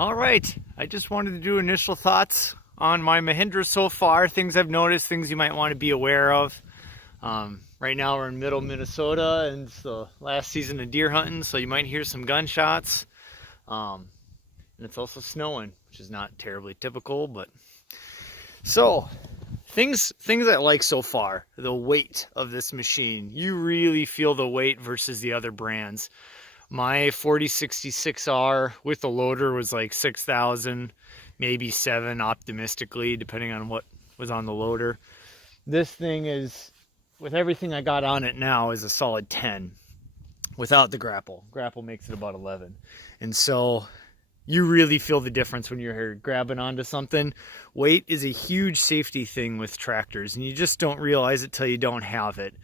All right, I just wanted to do initial thoughts on my Mahindra so far, things I've noticed, things you might want to be aware of. Right now we're in middle Minnesota and it's the last season of deer hunting, so you might hear some gunshots. And it's also snowing, which is not terribly typical, but so things I like so far. The weight of this machine, you really feel the weight versus the other brands. My 4066R with the loader was like 6,000, maybe 7 optimistically, depending on what was on the loader. This thing is, with everything I got on it now, is a solid 10 without the grapple. Grapple makes it about 11. And so you really feel the difference when you're grabbing onto something. Weight is a huge safety thing with tractors, and you just don't realize it till you don't have it.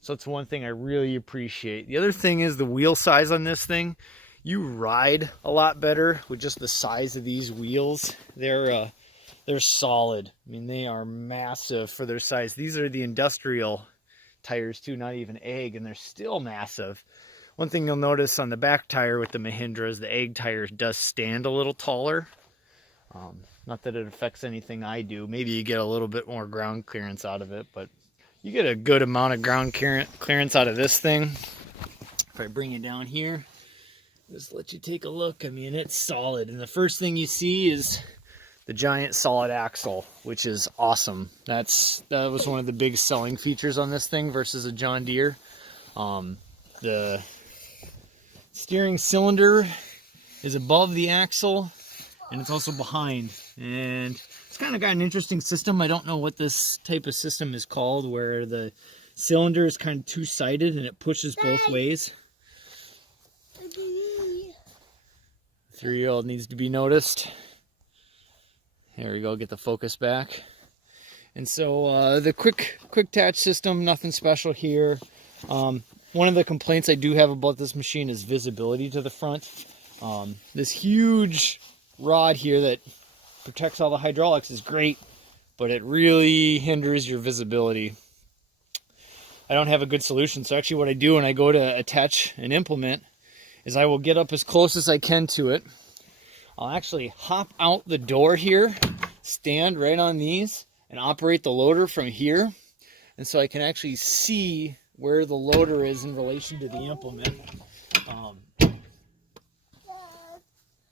So it's one thing I really appreciate. The other thing is the wheel size on this thing. You ride a lot better with just the size of these wheels. They're solid. I mean, they are massive for their size. These are the industrial tires too, not even egg, and they're still massive. One thing you'll notice on the back tire with the Mahindra is the egg tire does stand a little taller. Not that it affects anything I do. Maybe you get a little bit more ground clearance out of it, but you get a good amount of ground clearance out of this thing. If I bring it down here, just let you take a look. I mean, it's solid. And the first thing you see is the giant solid axle, which is awesome. That was one of the big selling features on this thing versus a John Deere. The steering cylinder is above the axle, and it's also behind. And it's kind of got an interesting system. I don't know what this type of system is called, where the cylinder is kind of two-sided and it pushes both ways. 3-year-old needs to be noticed. There we go, get the focus back. And so the quick attach system, nothing special here. One of the complaints I do have about this machine is visibility to the front. This huge rod here that protects all the hydraulics is great, but it really hinders your visibility. I don't have a good solution, so actually what I do when I go to attach an implement is I will get up as close as I can to it. I'll actually hop out the door here, stand right on these, and operate the loader from here. And so I can actually see where the loader is in relation to the implement.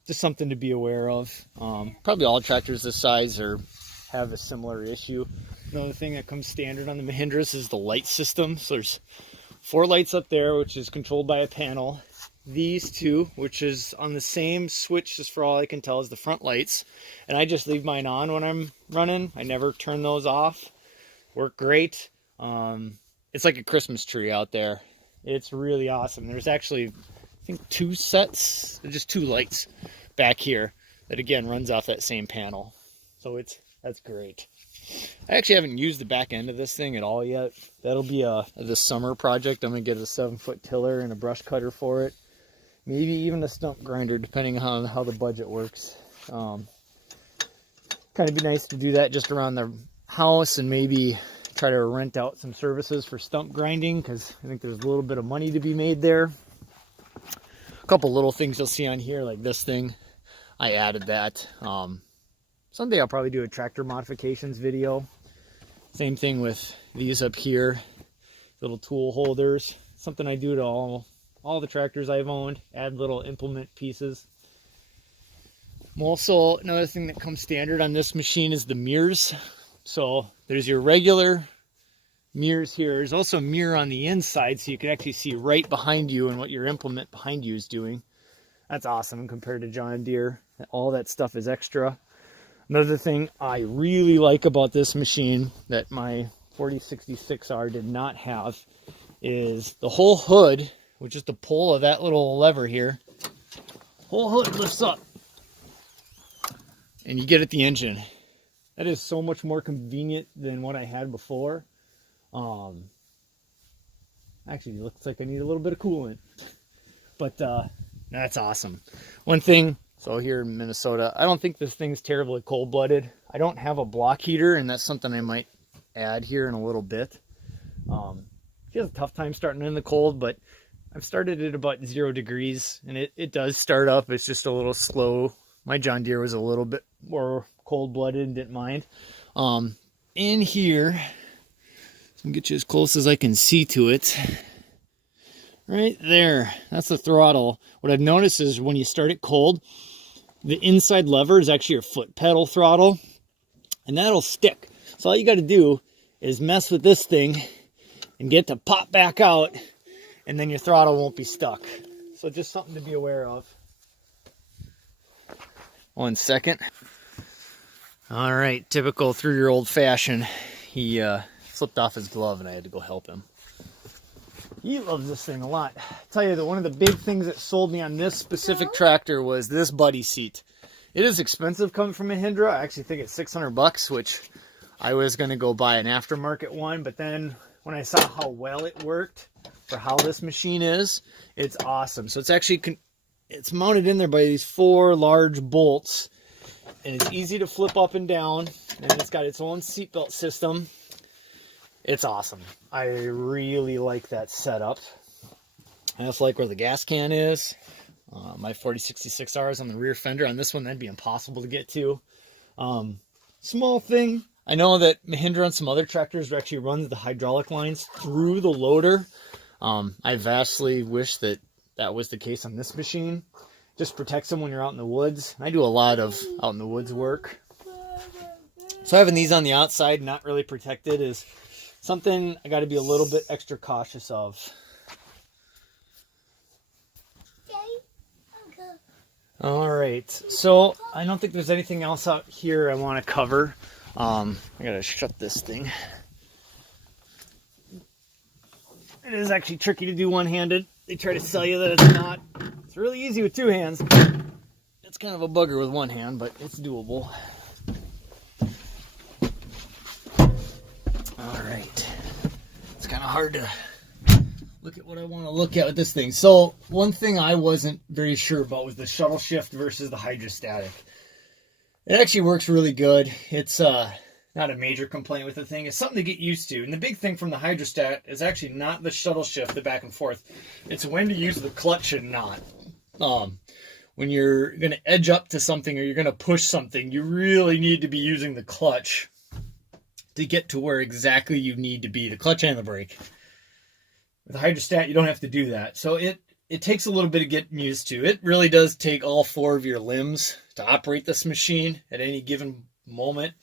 Just something to be aware of. Probably all tractors this size have a similar issue. Another thing that comes standard on the Mahindras is the light system. So there's 4 lights up there, which is controlled by a panel. These 2, which is on the same switch, as for all I can tell, as the front lights. And I just leave mine on when I'm running. I never turn those off. Work great. It's like a Christmas tree out there. It's really awesome. There's actually, I think, 2 sets, just 2 lights back here that again runs off that same panel. So that's great. I actually haven't used the back end of this thing at all yet. That'll be this summer project. I'm gonna get a 7-foot tiller and a brush cutter for it. Maybe even a stump grinder, depending on how the budget works. Kind of be nice to do that just around the house, and maybe try to rent out some services for stump grinding, because I think there's a little bit of money to be made there. A couple little things you'll see on here, like this thing. I added that. Someday I'll probably do a tractor modifications video. Same thing with these up here, little tool holders. Something I do to all the tractors I've owned, add little implement pieces. Also, another thing that comes standard on this machine is the mirrors. So there's your regular mirrors here. There's also a mirror on the inside, so you can actually see right behind you and what your implement behind you is doing. That's awesome compared to John Deere. All that stuff is extra. Another thing I really like about this machine that my 4066R did not have is the whole hood, with just the pull of that little lever here. Whole hood lifts up and you get at the engine. That is so much more convenient than what I had before. Actually, it looks like I need a little bit of coolant, but that's awesome. One thing, so here in Minnesota, I don't think this thing's terribly cold-blooded. I don't have a block heater, and that's something I might add here in a little bit. She has a tough time starting in the cold, but I've started at about 0 degrees, and it does start up. It's just a little slow My John Deere was a little bit more cold-blooded and didn't mind. In here, so I'll get you as close as I can see to it. Right there, that's the throttle. What I've noticed is when you start it cold, the inside lever is actually your foot pedal throttle, and that'll stick. So all you got to do is mess with this thing and get to pop back out, and then your throttle won't be stuck. So just something to be aware of. 1 second. All right, typical 3-year-old fashion. He slipped off his glove and I had to go help him. He loves this thing a lot. I tell you that one of the big things that sold me on this specific tractor was this buddy seat. It is expensive coming from Mahindra. I actually think it's $600, which I was going to go buy an aftermarket one, but then when I saw how well it worked for how this machine is, it's awesome. So it's actually it's mounted in there by these 4 large bolts, and it's easy to flip up and down, and it's got its own seatbelt system. It's awesome. I really like that setup. I just like where the gas can is. My 4066R is on the rear fender. On this one, that'd be impossible to get to. Small thing. I know that Mahindra and some other tractors actually runs the hydraulic lines through the loader. I vastly wish that that was the case on this machine. Just protects them when you're out in the woods. I do a lot of out in the woods work. So having these on the outside, not really protected, is something I got to be a little bit extra cautious of. All right, so I don't think there's anything else out here I want to cover. I gotta shut this thing. It is actually tricky to do one-handed. They try to sell you that it's not. It's really easy with 2 hands. It's kind of a bugger with 1 hand, but it's doable. All right. It's kind of hard to look at what I want to look at with this thing. So one thing I wasn't very sure about was the Shuttle Shift versus the Hydrostatic. It actually works really good. It's not a major complaint with the thing. It's something to get used to. And the big thing from the Hydrostat is actually not the Shuttle Shift, the back and forth. It's when to use the clutch and not. When you're going to edge up to something or you're going to push something, you really need to be using the clutch to get to where exactly you need to be, the clutch and the brake. With the Hydrostat, you don't have to do that. So it takes a little bit of getting used to. It really does take all 4 of your limbs to operate this machine at any given moment.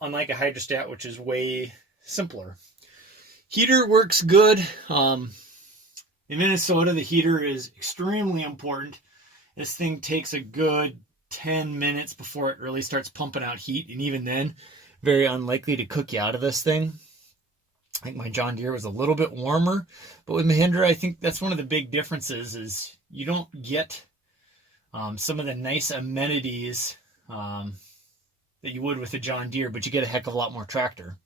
Unlike a Hydrostat, which is way simpler. Heater works good. In Minnesota, the heater is extremely important. This thing takes a good 10 minutes before it really starts pumping out heat. And even then, very unlikely to cook you out of this thing. I think my John Deere was a little bit warmer. But with Mahindra, I think that's one of the big differences is you don't get some of the nice amenities that you would with a John Deere, but you get a heck of a lot more tractor.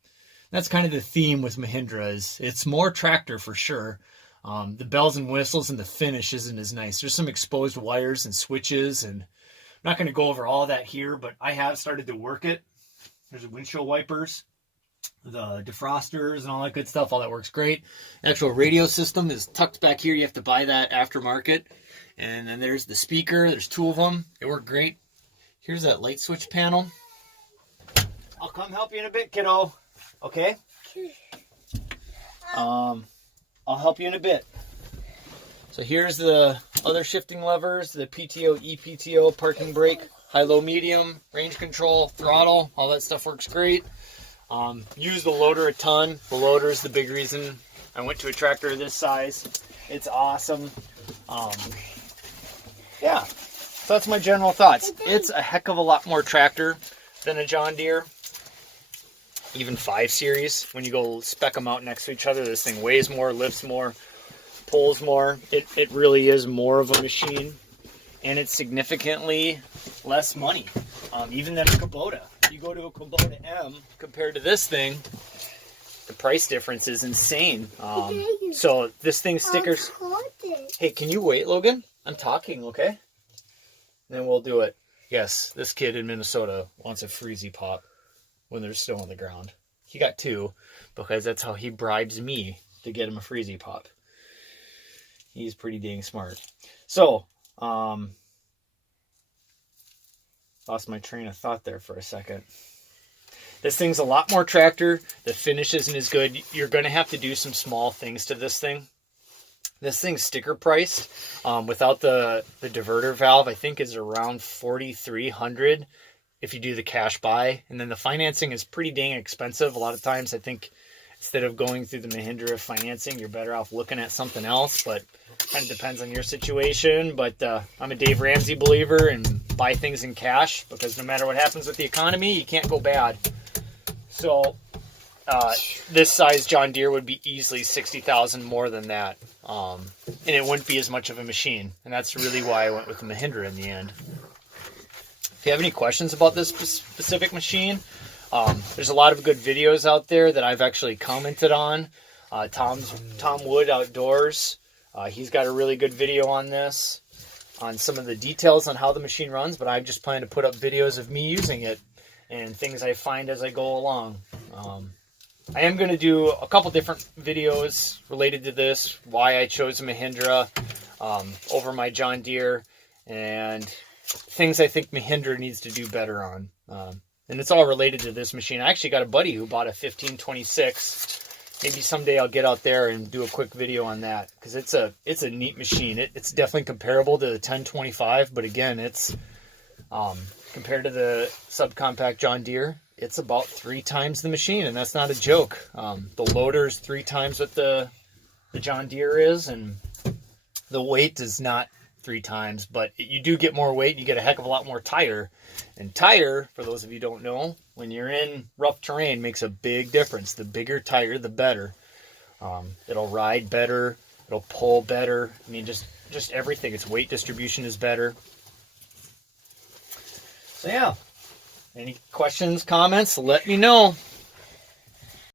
That's kind of the theme with Mahindra is it's more tractor for sure. The bells and whistles and the finish isn't as nice. There's some exposed wires and switches, and I'm not going to go over all that here, but I have started to work it. There's the windshield wipers, the defrosters, and all that good stuff. All that works great. The actual radio system is tucked back here. You have to buy that aftermarket. And then there's the speaker. There's 2 of them. They work great. Here's that light switch panel. I'll come help you in a bit, kiddo. Okay? I'll help you in a bit. So here's the other shifting levers, the PTO, EPTO, parking brake, high-low medium, range control, throttle, all that stuff works great. Use the loader a ton. The loader is the big reason I went to a tractor this size. It's awesome. Yeah, so that's my general thoughts. It's a heck of a lot more tractor than a John Deere. Even 5 Series, when you go spec them out next to each other, this thing weighs more, lifts more, pulls more. It really is more of a machine, and it's significantly less money, even than a Kubota. You go to a Kubota M compared to this thing, the price difference is insane. So this thing stickers. Hey, can you wait, Logan? I'm talking, okay? Then we'll do it. Yes, this kid in Minnesota wants a Freezy Pop when they're still on the ground. He got 2 because that's how he bribes me to get him a Freezy Pop. He's pretty dang smart. So, Lost my train of thought there for a second. This thing's a lot more tractor. The finish isn't as good. You're going to have to do some small things to this thing. This thing's sticker priced without the diverter valve. I think is around $4,300 if you do the cash buy. And then the financing is pretty dang expensive. A lot of times I think instead of going through the Mahindra financing, you're better off looking at something else. But kind of depends on your situation. But I'm a Dave Ramsey believer and buy things in cash because no matter what happens with the economy, you can't go bad. So this size John Deere would be easily $60,000 more than that. And it wouldn't be as much of a machine. And that's really why I went with the Mahindra in the end. If you have any questions about this specific machine, there's a lot of good videos out there that I've actually commented on. Tom Wood Outdoors, he's got a really good video on this, on some of the details on how the machine runs, but I just plan to put up videos of me using it and things I find as I go along. I am going to do a couple different videos related to this, why I chose a Mahindra over my John Deere, and things I think Mahindra needs to do better on. And it's all related to this machine. I actually got a buddy who bought a 1526. Maybe someday I'll get out there and do a quick video on that, because it's a neat machine. It's definitely comparable to the 1025, but again, it's compared to the subcompact John Deere, it's about 3 times the machine, and that's not a joke. The loader's 3 times what the John Deere is, and the weight is not 3 times, but you do get more weight. You get a heck of a lot more tire. And tire, for those of you who don't know, when you're in rough terrain, makes a big difference. The bigger tire, the better. It'll ride better. It'll pull better. I mean, just everything. Its weight distribution is better. So yeah, any questions, comments, let me know.